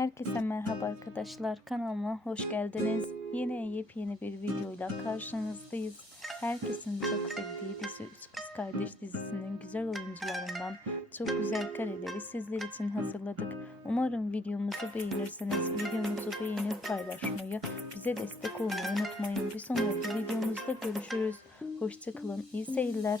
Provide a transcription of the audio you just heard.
Herkese merhaba arkadaşlar. Kanalıma hoş geldiniz. Yine yepyeni bir videoyla karşınızdayız. Herkesin çok sevdiği dizi Üç Kız Kardeş dizisinin güzel oyuncularından çok güzel kareleri sizler için hazırladık. Umarım videomuzu beğenirseniz videomuzu beğenip paylaşmayı, bize destek olmayı unutmayın. Bir sonraki videomuzda görüşürüz. Hoşçakalın. İyi seyirler.